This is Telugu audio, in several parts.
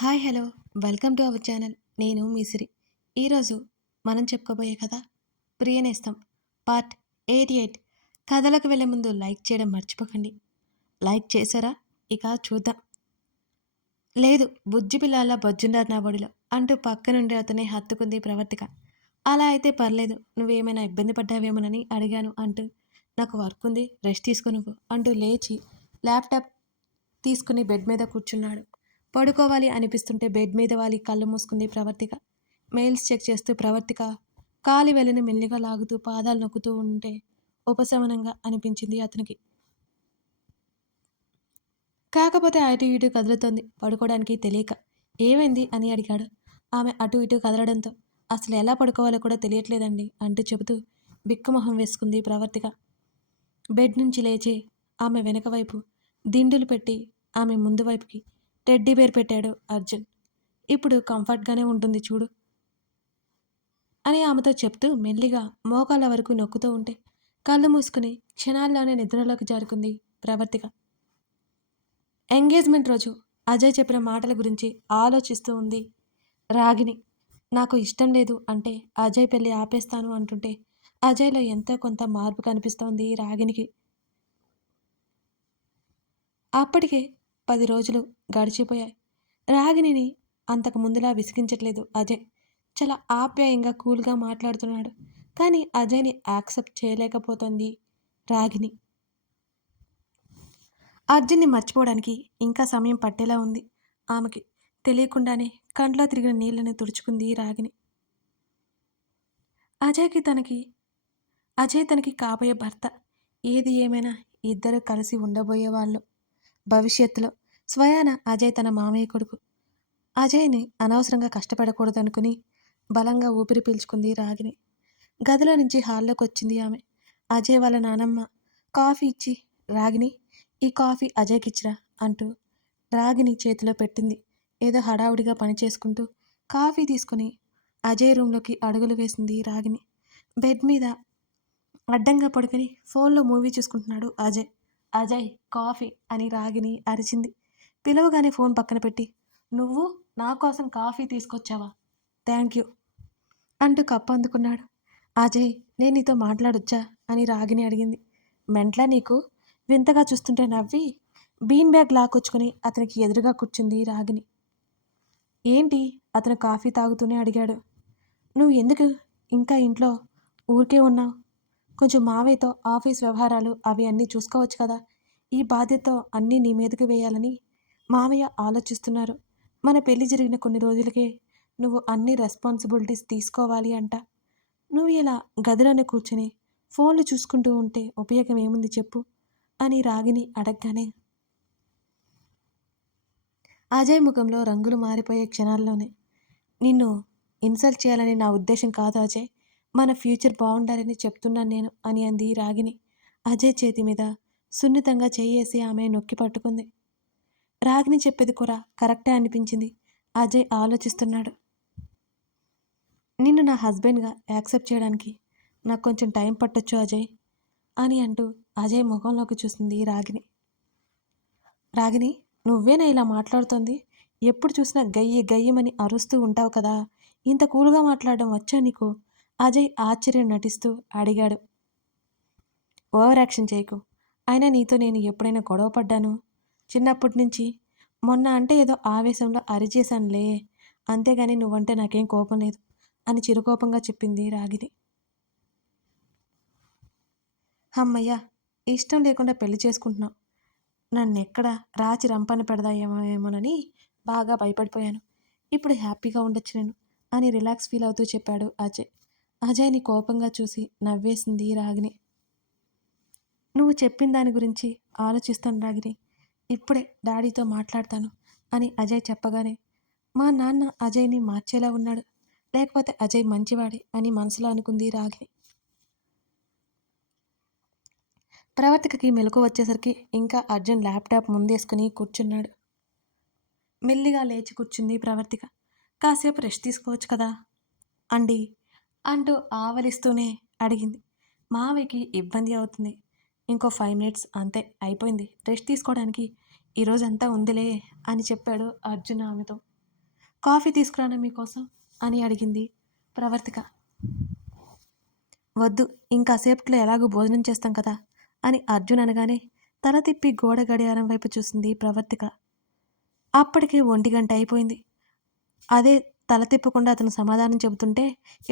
Hi hello welcome to our channel. నేను మీ సిరి. ఈరోజు మనం చెప్పుకోబోయే కథ ప్రియనేస్తం పార్ట్ 88. కథలకు వెళ్ళే ముందు లైక్ చేయడం మర్చిపోకండి. లైక్ చేశారా? ఇక చూద్దాం. లేదు, బుజ్జి పిల్లాల బొజ్జుండారు నా బడిలో అంటూ పక్కనుండి అతనే హత్తుకుంది ప్రవర్తిక. అలా అయితే పర్లేదు, నువ్వేమైనా ఇబ్బంది పడ్డావేమోనని అడిగాను అంటూ నాకు వర్క్ ఉంది, రెస్ట్ తీసుకో నువ్వు అంటూ లేచి ల్యాప్టాప్ తీసుకుని బెడ్ మీద కూర్చున్నాడు. పడుకోవాలి అనిపిస్తుంటే బెడ్ మీద వాలి కళ్ళు మూసుకుంది ప్రవర్తిక. మెయిల్స్ చెక్ చేస్తూ ప్రవర్తిక కాలి వెలని మెల్లిగా లాగుతూ పాదాలు నొక్కుతూ ఉంటే ఉపశమనంగా అనిపించింది అతనికి. కాకపోతే అటు ఇటు కదులుతోంది పడుకోవడానికి తెలియక. ఏమైంది అని అడిగాడు. ఆమె అటు ఇటు కదలడంతో అసలు ఎలా పడుకోవాలో కూడా తెలియట్లేదండి అంటూ చెబుతూ బిక్కుమొహం వేసుకుంది ప్రవర్తిక. బెడ్ నుంచి లేచి ఆమె వెనక వైపు దిండులు పెట్టి ఆమె ముందు వైపుకి టెడ్డీ బేర్ పెట్టాడు అర్జున్. ఇప్పుడు కంఫర్ట్గానే ఉంటుంది చూడు అని ఆమెతో చెప్తూ మెల్లిగా మోకాళ్ళ వరకు నొక్కుతూ ఉంటే కళ్ళు మూసుకుని క్షణాల్లోనే నిద్రలోకి జారుకుంది ప్రవర్తిక. ఎంగేజ్మెంట్ రోజు అజయ్ చెప్పిన మాటల గురించి ఆలోచిస్తూ ఉంది రాగిని. నాకు ఇష్టం లేదు అంటే అజయ్ పెళ్ళి ఆపేస్తాను అంటుంటే అజయ్లో ఎంతో కొంత మార్పు కనిపిస్తోంది రాగినికి. అప్పటికే 10 రోజులు గడిచిపోయాయి. రాగిణిని అంతకు ముందులా విసిగించట్లేదు అజయ్. చాలా ఆప్యాయంగా కూల్గా మాట్లాడుతున్నాడు. కానీ అజయ్ని యాక్సెప్ట్ చేయలేకపోతుంది రాగిణి. అర్జున్ని మర్చిపోవడానికి ఇంకా సమయం పట్టేలా ఉంది ఆమెకి. తెలియకుండానే కంట్లో తిరిగిన నీళ్లను తుడుచుకుంది రాగిణి. అజయ్ తనకి కాబోయే భర్త. ఏది ఏమైనా ఇద్దరు కలిసి ఉండబోయేవాళ్ళు భవిష్యత్తులో. స్వయాన అజయ్ తన మామయ్య కొడుకు. అజయ్ని అనవసరంగా కష్టపడకూడదనుకుని బలంగా ఊపిరి పీల్చుకుంది రాగిణి. గదిలో నుంచి హాల్లోకి వచ్చింది ఆమె. అజయ్ వాళ్ళ నానమ్మ కాఫీ ఇచ్చి, రాగిణి ఈ కాఫీ అజయ్కి ఇచ్చిరా అంటూ రాగిణి చేతిలో పెట్టింది. ఏదో హడావుడిగా పనిచేసుకుంటూ కాఫీ తీసుకుని అజయ్ రూంలోకి అడుగులు వేసింది రాగిణి. బెడ్ మీద అడ్డంగా పడుకుని ఫోన్లో మూవీ చూసుకుంటున్నాడు అజయ్. అజయ్ కాఫీ అని రాగిణి అరిచింది. పిలవగానే ఫోన్ పక్కన పెట్టి, నువ్వు నా కోసం కాఫీ తీసుకొచ్చావా? థ్యాంక్ యూ అంటూ కప్పు అందుకున్నాడు. అజయ్, నేను నీతో మాట్లాడొచ్చా అని రాగిణి అడిగింది. మెంట్లా నీకు? వింతగా చూస్తుంటే నవ్వి బీన్ బ్యాగ్ లాక్కొచ్చుకొని అతనికి ఎదురుగా కూర్చుంది రాగిణి. ఏంటి? అతను కాఫీ తాగుతూనే అడిగాడు. నువ్వు ఎందుకు ఇంకా ఇంట్లో ఊరికే ఉన్నావు? కొంచెం మావయ్యతో ఆఫీస్ వ్యవహారాలు అవి అన్నీ చూసుకోవచ్చు కదా. ఈ బాధ్యతతో అన్నీ నీ మీదకి వేయాలని మావయ్య ఆలోచిస్తున్నారు. మన పెళ్లి జరిగిన కొన్ని రోజులకే నువ్వు అన్ని రెస్పాన్సిబిలిటీస్ తీసుకోవాలి అంట. నువ్వు ఇలా గదిలోనే కూర్చొని ఫోన్లు చూసుకుంటూ ఉంటే ఉపయోగం ఏముంది చెప్పు అని రాగిణి అడగగానే అజయ్ ముఖంలో రంగులు మారిపోయే క్షణాల్లోనే, నిన్ను ఇన్సల్ట్ చేయాలని నా ఉద్దేశం కాదు అజయ్, మన ఫ్యూచర్ బాగుండాలని చెప్తున్నాను నేను అని అంది రాగిణి. అజయ్ చేతి మీద సున్నితంగా చెయ్యేసి ఆమె నొక్కి పట్టుకుంది. రాగిణి చెప్పేది కూడా కరెక్టే అనిపించింది. అజయ్ ఆలోచిస్తున్నాడు. నిన్ను నా హస్బెండ్గా యాక్సెప్ట్ చేయడానికి నాకు కొంచెం టైం పట్టొచ్చు అజయ్ అని అంటూ అజయ్ ముఖంలోకి చూసింది రాగిణి. రాగిణి, నువ్వేనా ఇలా మాట్లాడుతోంది? ఎప్పుడు చూసినా గయ్యి గయ్యమని అరుస్తూ ఉంటావు కదా, ఇంత కూల్గా మాట్లాడడం వచ్చా నీకు? అజయ్ ఆశ్చర్యం నటిస్తూ అడిగాడు. ఓవర్ యాక్షన్ చేయకు. అయినా నీతో నేను ఎప్పుడైనా గొడవ పడ్డాను? చిన్నప్పటి నుంచి. మొన్న అంటే ఏదో ఆవేశంలో అరిచేశానులే, అంతేగాని నువ్వంటే నాకేం కోపం లేదు అని చిరుకోపంగా చెప్పింది రాగిణి. అమ్మయ్య, ఇష్టం లేకుండా పెళ్లి చేసుకుంటున్నావు. నన్నెక్కడ రాచి రంపాన పెడదాయేమోనని బాగా భయపడిపోయాను. ఇప్పుడు హ్యాపీగా ఉండొచ్చు నేను అని రిలాక్స్ ఫీల్ అవుతూ చెప్పాడు అజయ్. అజయ్ని కోపంగా చూసి నవ్వేసింది రాగిణి. నువ్వు చెప్పిన దాని గురించి ఆలోచిస్తాను రాగిణి. ఇప్పుడే డాడీతో మాట్లాడతాను అని అజయ్ చెప్పగానే, మా నాన్న అజయ్ని మార్చేలా ఉన్నాడు, లేకపోతే అజయ్ మంచివాడే అని మనసులో అనుకుంది రాగిణి. ప్రవర్తికకి మెలకు వచ్చేసరికి ఇంకా అర్జున్ ల్యాప్టాప్ ముందేసుకుని కూర్చున్నాడు. మెల్లిగా లేచి కూర్చుంది ప్రవర్తిక. కాసేపు రెస్ట్ తీసుకోవచ్చు కదా అండి అంటూ ఆవలిస్తూనే అడిగింది. మావయ్యకి ఇబ్బంది అవుతుంది. ఇంకో 5 మినిట్స్ అంతే, అయిపోయింది. రెస్ట్ తీసుకోవడానికి ఈరోజంతా ఉందిలే అని చెప్పాడు అర్జున్ ఆమెతో. కాఫీ తీసుకురానా మీకోసం అని అడిగింది ప్రవర్తిక. వద్దు, ఇంకాసేపట్లో ఎలాగూ భోజనం చేస్తాం కదా అని అర్జున్ అనగానే తల తిప్పి గోడ గడియారం వైపు చూసింది ప్రవర్తిక. అప్పటికి 1 గంట అయిపోయింది. అదే తల తిప్పకుండా అతను సమాధానం చెబుతుంటే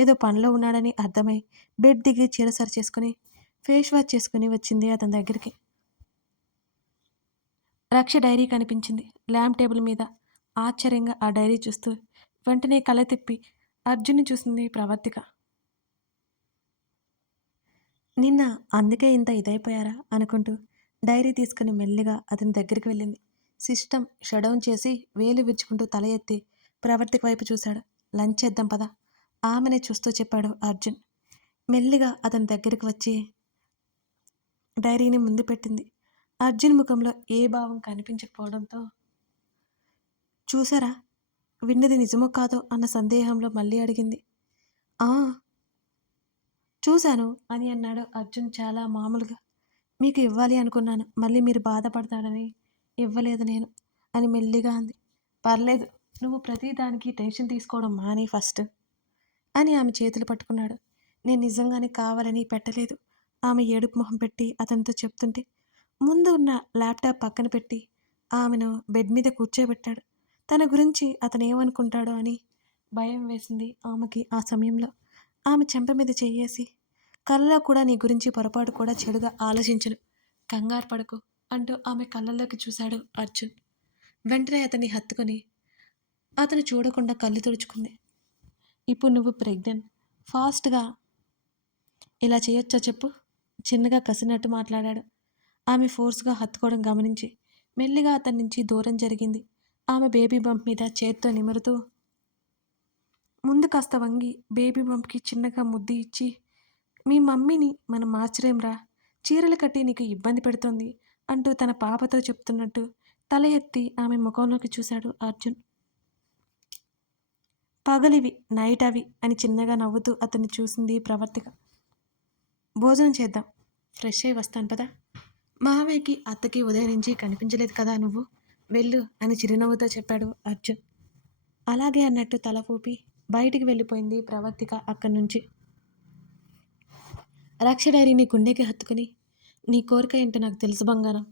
ఏదో పనిలో ఉన్నాడని అర్థమై బెడ్ దిగి చీర సరి చేసుకుని ఫేస్ వాష్ చేసుకుని వచ్చింది అతని దగ్గరికి. రక్ష డైరీ కనిపించింది ల్యాంప్ టేబుల్ మీద. ఆశ్చర్యంగా ఆ డైరీ చూస్తూ వెంటనే కళ్ళ తిప్పి అర్జున్ని చూసింది ప్రవర్తిక. నిన్న అందుకే ఇంత ఇదైపోయారా అనుకుంటూ డైరీ తీసుకుని మెల్లిగా అతని దగ్గరికి వెళ్ళింది. సిస్టమ్ షడౌన్ చేసి వేలు విరుచుకుంటూ తల ఎత్తి ప్రవర్తిక వైపు చూశాడు. లంచ్ చేద్దాం పదా ఆమెనే చూస్తూ చెప్పాడు అర్జున్. మెల్లిగా అతని దగ్గరికి వచ్చి డైరీని ముందు పెట్టింది. అర్జున్ ముఖంలో ఏ భావం కనిపించకపోవడంతో చూసారా, విన్నది నిజమో కాదో అన్న సందేహంలో మళ్ళీ అడిగింది. ఆ చూశాను అని అన్నాడు అర్జున్ చాలా మామూలుగా. మీకు ఇవ్వాలి అనుకున్నాను, మళ్ళీ మీరు బాధపడతారని ఇవ్వలేదు నేను అని మెల్లిగా అంది. పర్లేదు, నువ్వు ప్రతిదానికి టెన్షన్ తీసుకోవడం మానే ఫస్ట్ అని ఆమె చేతులు పట్టుకున్నాడు. నేను నిజంగానే కావాలని పెట్టలేదు ఆమె ఏడుపు మొహం పెట్టి అతనితో చెప్తుంటే ముందు ఉన్న ల్యాప్టాప్ పక్కన పెట్టి ఆమెను బెడ్ మీద కూర్చోబెట్టాడు. తన గురించి అతను ఏమనుకుంటాడో అని భయం వేసింది ఆమెకి. ఆ సమయంలో ఆమె చెంప మీద చెయ్యేసి కళ్ళలో కూడా నీ గురించి పొరపాటు కూడా చెడుగా ఆలోచించను, కంగారు పడకు అంటూ ఆమె కళ్ళల్లోకి చూశాడు అర్జున్. వెంటనే అతన్ని హత్తుకొని అతను చూడకుండా కళ్ళు తుడుచుకుంది. ఇప్పుడు నువ్వు ప్రెగ్నెంట్, ఫాస్ట్గా ఇలా చేయొచ్చా చెప్పు చిన్నగా కసినట్టు మాట్లాడాడు. ఆమె ఫోర్స్గా హత్తుకోవడం గమనించి మెల్లిగా అతని నుంచి దూరం జరిగింది. ఆమె బేబీ బంప్ మీద చేత్తో నిమురుతూ ముందు కాస్త వంగి బేబీ బంప్కి చిన్నగా ముద్దు ఇచ్చి మీ మమ్మీని మనం మార్చలేంరా, చీరలు కట్టి నీకు ఇబ్బంది పెడుతోంది అంటూ తన పాపతో చెప్తున్నట్టు తల ఎత్తి ఆమె ముఖంలోకి చూశాడు అర్జున్. పగలివి నైట్ అవి అని చిన్నగా నవ్వుతూ అతన్ని చూసింది ప్రవర్తిక. భోజనం చేద్దాం, ఫ్రెష్ అయి వస్తాను పదా, మావయ్యకి అత్తకి ఉదయం నుంచి కనిపించలేదు కదా నువ్వు, వెళ్ళు అని చిరునవ్వుతో చెప్పాడు అర్జున్. అలాగే అన్నట్టు తల ఊపి బయటికి వెళ్ళిపోయింది ప్రవర్తిక అక్కడి నుంచి. రక్ష డైరీని గుండెకి హత్తుకుని నీ కోరిక ఏంటో నాకు తెలుసు బంగారం,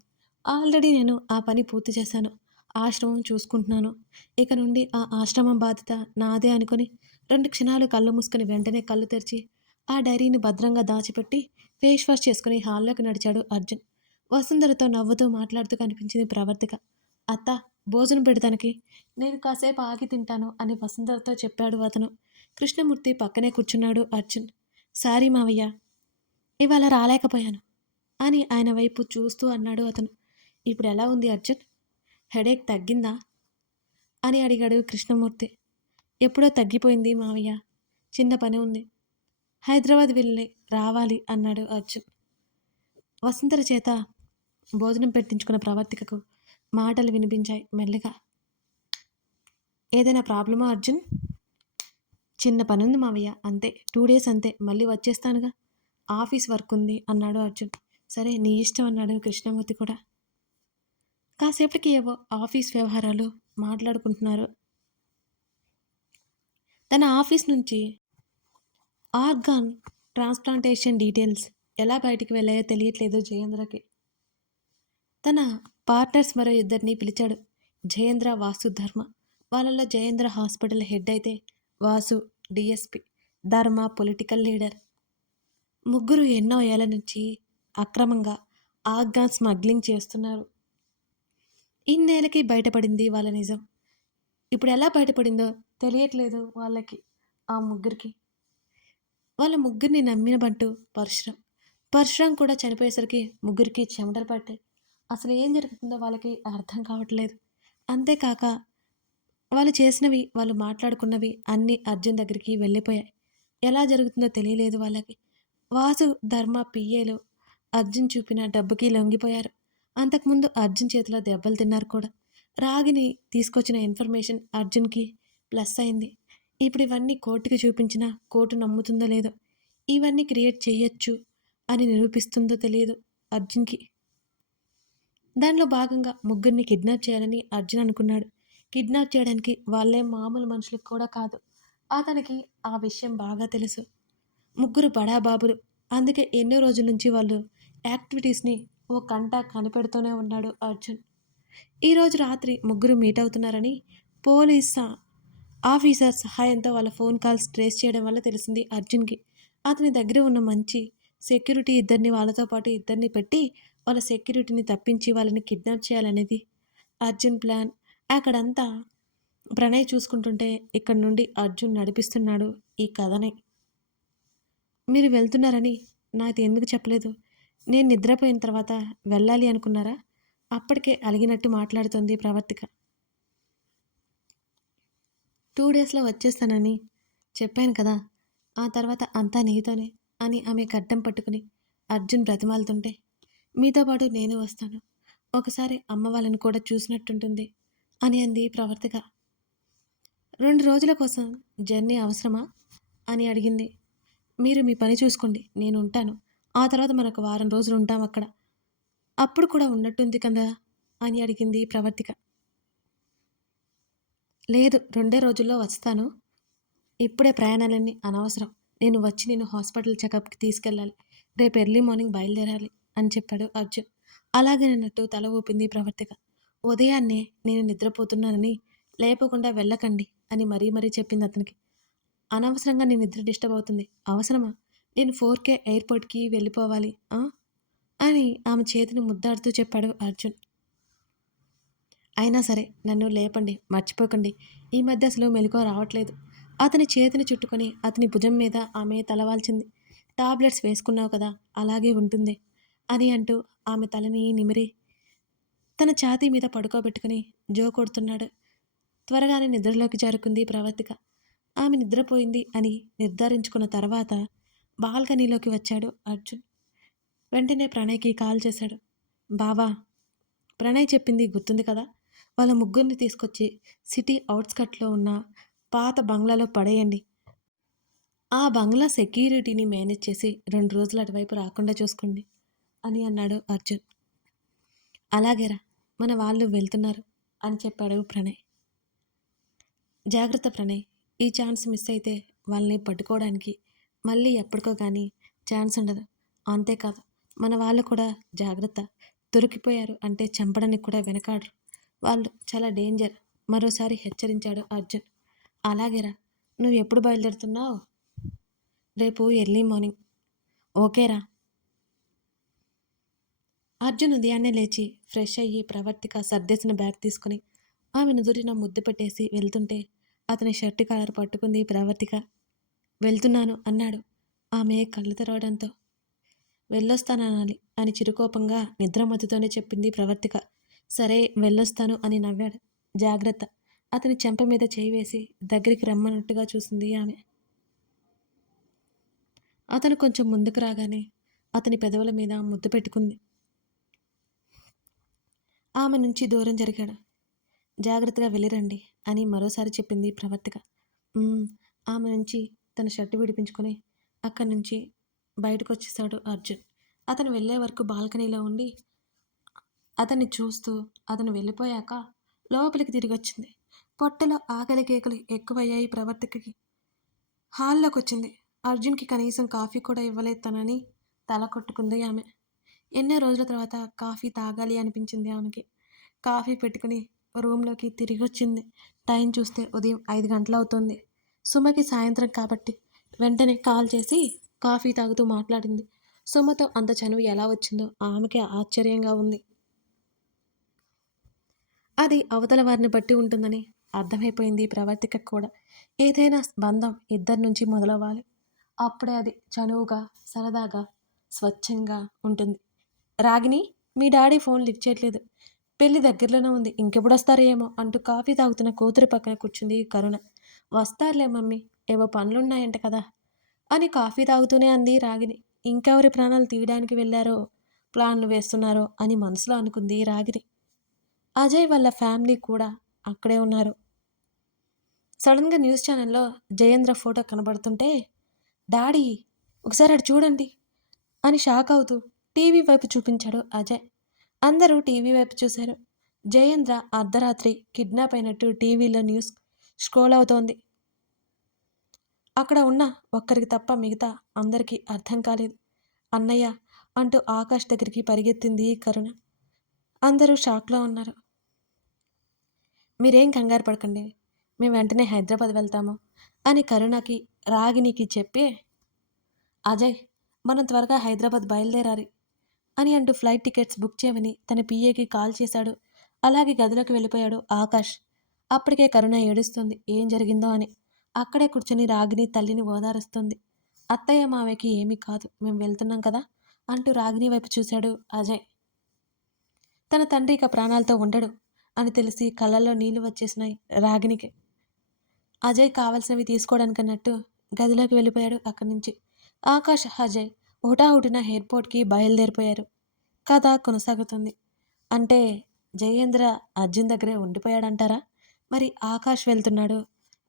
ఆల్రెడీ నేను ఆ పని పూర్తి చేశాను, ఆశ్రమం చూసుకుంటున్నాను, ఇక నుండి ఆ ఆశ్రమం బాధ్యత నాదే అనుకుని 2 క్షణాలు కళ్ళు మూసుకుని వెంటనే కళ్ళు తెరిచి ఆ డైరీని భద్రంగా దాచిపెట్టి ఫేస్ వాష్ చేసుకుని హాల్లోకి నడిచాడు అర్జున్. వసుంధరతో నవ్వుతూ మాట్లాడుతూ కనిపించింది ప్రవర్తిక. అత్త, భోజనం పెడతానికి నేను కాసేపు ఆగి తింటాను అని వసుంధరతో చెప్పాడు అతను. కృష్ణమూర్తి పక్కనే కూర్చున్నాడు అర్జున్. సారీ మావయ్య, ఇవాళ రాలేకపోయాను అని ఆయన వైపు చూస్తూ అన్నాడు అతను. ఇప్పుడు ఎలా ఉంది అర్జున్, హెడేక్ తగ్గిందా అని అడిగాడు కృష్ణమూర్తి. ఎప్పుడో తగ్గిపోయింది మావయ్య, చిన్న పని ఉంది, హైదరాబాద్ వెళ్ళి రావాలి అన్నాడు అర్జున్. వసుంధర చేత భోజనం పెట్టించుకున్న ప్రవర్తికకు మాటలు వినిపించాయి మెల్లగా. ఏదైనా ప్రాబ్లమా అర్జున్? చిన్న పని ఉంది మావయ్య, అంతే, 2 డేస్ అంతే, మళ్ళీ వచ్చేస్తానుగా, ఆఫీస్ వర్క్ ఉంది అన్నాడు అర్జున్. సరే నీ ఇష్టం అన్నాడు కృష్ణమూర్తి కూడా. కాసేపటికి ఏవో ఆఫీస్ వ్యవహారాలు మాట్లాడుకుంటున్నారు. తన ఆఫీస్ నుంచి ఆర్గాన్ ట్రాన్స్ప్లాంటేషన్ డీటెయిల్స్ ఎలా బయటికి వెళ్ళాయో తెలియట్లేదు జయేంద్రకి. తన పార్ట్నర్స్ మరో 2 పిలిచాడు. జయేంద్ర, వాసు, ధర్మ. వాళ్ళల్లో జయేంద్ర హాస్పిటల్ హెడ్ అయితే వాసు డిఎస్పి, ధర్మ పొలిటికల్ లీడర్. ముగ్గురు ఎన్నో ఏళ్ల నుంచి అక్రమంగా ఆర్గాన్ స్మగ్లింగ్ చేస్తున్నారు. ఇన్నేళ్ళకి బయటపడింది వాళ్ళ నిజం. ఇప్పుడు ఎలా బయటపడిందో తెలియట్లేదు వాళ్ళకి, ఆ ముగ్గురికి. వాళ్ళ ముగ్గురిని నమ్మిన బంటు పరశురాం. పరశురాం కూడా చనిపోయేసరికి ముగ్గురికి చెమటలు పట్టాయి. అసలు ఏం జరుగుతుందో వాళ్ళకి అర్థం కావట్లేదు. అంతేకాక వాళ్ళు చేసినవి, వాళ్ళు మాట్లాడుకున్నవి అన్నీ అర్జున్ దగ్గరికి వెళ్ళిపోయాయి. ఎలా జరుగుతుందో తెలియలేదు వాళ్ళకి. వాసు, ధర్మ పిఏలు అర్జున్ చూపిన డబ్బుకి లొంగిపోయారు. అంతకుముందు అర్జున్ చేతిలో దెబ్బలు తిన్నారు కూడా. రాగిని తీసుకొచ్చిన ఇన్ఫర్మేషన్ అర్జున్కి ప్లస్ అయింది. ఇప్పుడు ఇవన్నీ కోర్టుకి చూపించినా కోర్టు నమ్ముతుందో లేదో, ఇవన్నీ క్రియేట్ చేయొచ్చు అని నిరూపిస్తుందో తెలియదు అర్జున్కి. దానిలో భాగంగా ముగ్గురిని కిడ్నాప్ చేయాలని అర్జున్ అనుకున్నాడు. కిడ్నాప్ చేయడానికి వాళ్ళేం మామూలు మనుషులు కూడా కాదు. అతనికి ఆ విషయం బాగా తెలుసు. ముగ్గురు బడాబాబులు. అందుకే ఎన్నో రోజుల నుంచి వాళ్ళు యాక్టివిటీస్‌ని ఓ కంట కనిపెడుతూనే ఉన్నాడు అర్జున్. ఈరోజు రాత్రి ముగ్గురు మీట్ అవుతున్నారని పోలీస్ ఆఫీసర్ సహాయంతో వాళ్ళ ఫోన్ కాల్స్ ట్రేస్ చేయడం వల్ల తెలిసింది అర్జున్‌కి. అతని దగ్గర ఉన్న మంచి సెక్యూరిటీ ఇద్దరిని వాళ్ళతో పాటు ఇద్దరిని పెట్టి వాళ్ళ సెక్యూరిటీని తప్పించి వాళ్ళని కిడ్నాప్ చేయాలనేది అర్జున్ ప్లాన్. అక్కడంతా ప్రణయ్ చూసుకుంటుంటే ఇక్కడి నుండి అర్జున్ నడిపిస్తున్నాడు ఈ కథని. మీరు వెళ్తున్నారని నాతో ఎందుకు చెప్పలేదు? నేను నిద్రపోయిన తర్వాత వెళ్ళాలి అనుకున్నారా? అప్పటికే అలిగినట్టు మాట్లాడుతోంది ప్రవర్తిక. 2 డేస్‌లో వచ్చేస్తానని చెప్పాను కదా! ఆ తర్వాత అంతా నీతోనే అని ఆమె గడ్డం పట్టుకుని అర్జున్ బ్రతిమాలుతుంటే, మీతో పాటు నేను వస్తాను. ఒకసారి అమ్మ వాళ్ళని కూడా చూసినట్టుంటుంది అని అంది ప్రవర్తిక. 2 రోజుల కోసం జర్నీ అవసరమా? అని అడిగింది. మీరు మీ పని చూసుకోండి. నేనుంటాను. ఆ తర్వాత మరొక వారం రోజులు ఉంటాం అక్కడ. అప్పుడు కూడా ఉన్నట్టుంది కదా! అని అడిగింది ప్రవర్తిక. లేదు 2 రోజుల్లో వస్తాను. ఇప్పుడే ప్రయాణాలన్నీ అనవసరం. నేను వచ్చి నిన్ను హాస్పిటల్ చెకప్‌కి తీసుకెళ్ళాలి. రేపు ఎర్లీ మార్నింగ్ బయలుదేరాలి అని చెప్పాడు అర్జున్. అలాగేనన్నట్టు తల ఊపింది ప్రవర్తిక. ఉదయాన్నే నేను నిద్రపోతున్నానని లేపకుండా వెళ్ళకండి అని మరీ మరీ చెప్పింది అతనికి. అనవసరంగా నీ నిద్ర డిస్టర్బ్ అవుతుంది. అవసరమా? నేను 4కే ఎయిర్‌పోర్ట్‌కి వెళ్ళిపోవాలి. ఆ! అని ఆమె చేతిని ముద్దాడుతూ చెప్పాడు అర్జున్. అయినా సరే నన్ను లేపండి. మర్చిపోకండి. ఈ మధ్య అసలు మెలకువ రావట్లేదు. అతని చేతిని చుట్టుకొని అతని భుజం మీద ఆమె తలవాల్చింది. టాబ్లెట్స్ వేసుకున్నావు కదా! అలాగే ఉంటుంది అని అంటూ ఆమె తలని నిమిరి తన ఛాతీ మీద పడుకోబెట్టుకుని జో కొడుతున్నాడు. త్వరగానే నిద్రలోకి జారుకుంది ప్రవర్తిక. ఆమె నిద్రపోయింది అని నిర్ధారించుకున్న తర్వాత బాల్కనీలోకి వచ్చాడు అర్జున్. వెంటనే ప్రణయ్‌కి కాల్ చేశాడు. బావా! ప్రణయ్ చెప్పింది గుర్తుంది కదా! వాళ్ళ ముగ్గురిని తీసుకొచ్చి సిటీ ఔట్‌స్కట్‌లో ఉన్న పాత బంగ్లాలో పడేయండి. ఆ బంగ్లా సెక్యూరిటీని మేనేజ్ చేసి 2 రోజులు అటువైపు రాకుండా చూసుకోండి అని అన్నాడు అర్జున్. అలాగేరా! మన వాళ్ళు వెళ్తున్నారు అని చెప్పాడు ప్రణయ్. జాగ్రత్త ప్రణయ్. ఈ ఛాన్స్ మిస్ అయితే వాళ్ళని పట్టుకోవడానికి మళ్ళీ ఎప్పటికో గానీ ఛాన్స్ ఉండదు. అంతేకాదు మన వాళ్ళు కూడా జాగ్రత్త. దొరికిపోయారు అంటే చంపడానికి కూడా వెనకాడరు. వాళ్ళు చాలా డేంజర్. మరోసారి హెచ్చరించాడు అర్జున్. అలాగేరా! నువ్వు ఎప్పుడు బయలుదేరుతున్నావు? రేపు ఎర్లీ మార్నింగ్. ఓకేరా! అర్జున్ ఉదయాన్నే లేచి ఫ్రెష్ అయ్యి ప్రవర్తిక సర్దేసిన బ్యాగ్ తీసుకుని ఆమె నుదుటిన ముద్దు పెట్టేసి వెళ్తుంటే అతని షర్టు కాలర్ పట్టుకుంది ప్రవర్తిక. వెళ్తున్నాను అన్నాడు. ఆమె కళ్ళు తెరవడంతో వెళ్ళొస్తాననాలి అని చిరుకోపంగా నిద్రమత్తుతోనే చెప్పింది ప్రవర్తిక. సరే వెళ్ళొస్తాను అని నవ్వాడు. జాగ్రత్త. అతని చెంప మీద చేయి వేసి దగ్గరికి రమ్మన్నట్టుగా చూసింది ఆమె. అతను కొంచెం ముందుకు రాగానే అతని పెదవుల మీద ముద్దు పెట్టుకుంది. ఆమె నుంచి దూరం జరిగాడు. జాగ్రత్తగా వెళ్ళిరండి అని మరోసారి చెప్పింది ప్రవర్తిక. "ఉమ్." ఆమె నుంచి తన షర్టు విడిపించుకొని అక్కడి నుంచి బయటకొచ్చేశాడు అర్జున్. అతను వెళ్ళే వరకు బాల్కనీలో ఉండి అతన్ని చూస్తూ అతను వెళ్ళిపోయాక లోపలికి తిరిగొచ్చింది. పొట్టలో ఆకలి కేకలు ఎక్కువయ్యాయి ప్రవర్తికకి. హాల్లోకొచ్చింది. అర్జున్‌కి కనీసం కాఫీ కూడా ఇవ్వలేదు తనని తల కొట్టుకుంది ఆమె. ఎన్నో రోజుల తర్వాత కాఫీ తాగాలి అనిపించింది ఆమెకి. కాఫీ పెట్టుకుని రూమ్‌లోకి తిరిగొచ్చింది. టైం చూస్తే ఉదయం 5 గంటలవుతోంది. సుమకి సాయంత్రం కాబట్టి వెంటనే కాల్ చేసి కాఫీ తాగుతూ మాట్లాడింది. సుమతో అంత చనువు ఎలా వచ్చిందో ఆమెకే ఆశ్చర్యంగా ఉంది. అది అవతల వారిని బట్టి ఉంటుందని అర్థమైపోయింది ప్రవర్తికకు కూడా. ఏదైనా బంధం ఇద్దరి నుంచి మొదలవ్వాలి. అప్పుడే అది చనువుగా, సరదాగా, స్వచ్ఛంగా ఉంటుంది. రాగిని, మీ డాడీ ఫోన్ లిఫ్ట్ చేయట్లేదు. పెళ్లి దగ్గరలోనే ఉంది. ఇంకెప్పుడొస్తారో ఏమో అంటూ కాఫీ తాగుతున్న కూతురి పక్కన కూర్చుంది కరుణ. వస్తారులే మమ్మీ. ఏవో పనులున్నాయంట కదా! అని కాఫీ తాగుతూనే అంది రాగిని. ఇంకెవరి ప్రాణాలు తీయడానికి వెళ్ళారో, ప్లాన్లు వేస్తున్నారో అని మనసులో అనుకుంది రాగిని. అజయ్ వాళ్ళ ఫ్యామిలీ కూడా అక్కడే ఉన్నారు. సడన్‌గా న్యూస్ ఛానెల్‌లో జయేంద్ర ఫోటో కనబడుతుంటే, డాడీ ఒకసారి అటు చూడండి అని షాక్ అవుతూ టీవీ వైపు చూపించాడు అజయ్. అందరూ టీవీ వైపు చూశారు. జయేంద్ర అర్ధరాత్రి కిడ్నాప్ అయినట్టు టీవీలో న్యూస్ స్క్రోల్ అవుతోంది. అక్కడ ఉన్న ఒక్కరికి తప్ప మిగతా అందరికీ అర్థం కాలేదు. అన్నయ్య అంటూ ఆకాష్ దగ్గరికి పరిగెత్తింది కరుణ. అందరూ షాక్లో ఉన్నారు. మీరేం కంగారు పడకండి, మేము వెంటనే హైదరాబాద్ వెళ్తాము అని కరుణకి రాగినికి చెప్పి, అజయ్ మనం త్వరగా హైదరాబాద్ బయలుదేరాలి అని అంటూ ఫ్లైట్ టికెట్స్ బుక్ చేయమని తన పిఏకి కాల్ చేశాడు. అలాగే గదిలోకి వెళ్ళిపోయాడు ఆకాష్. అప్పటికే కరుణ ఏడుస్తుంది ఏం జరిగిందో అని. అక్కడే కూర్చొని రాగిని తల్లిని ఓదారుస్తుంది. అత్తయ్య మావయ్యకి ఏమీ కాదు, మేము వెళ్తున్నాం కదా అంటూ రాగిని వైపు చూశాడు అజయ్. తన తండ్రి ఇక ప్రాణాలతో ఉండడు అని తెలిసి కళ్ళల్లో నీళ్లు వచ్చేసినాయి రాగినికి. అజయ్ కావలసినవి తీసుకోవడానికన్నట్టు గదిలోకి వెళ్ళిపోయాడు అక్కడి నుంచి. ఆకాష్ అజయ్ హుటాహుటిన ఎయిర్పోర్ట్కి బయలుదేరిపోయారు. కథ కొనసాగుతుంది. అంటే జయేంద్ర అర్జున్ దగ్గరే ఉండిపోయాడంటారా? మరి ఆకాష్ వెళ్తున్నాడు,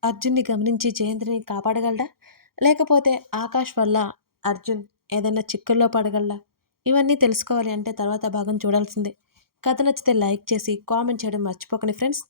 అర్జున్ని గమనించి జయేంద్రని కాపాడగలడా, లేకపోతే ఆకాష్ వల్ల అర్జున్ ఏదైనా చిక్కుల్లో పడగలడా? ఇవన్నీ తెలుసుకోవాలి అంటే తర్వాత భాగం చూడాల్సిందే. కథ నచ్చితే లైక్ చేసి కామెంట్ చేయడం మర్చిపోకండి ఫ్రెండ్స్.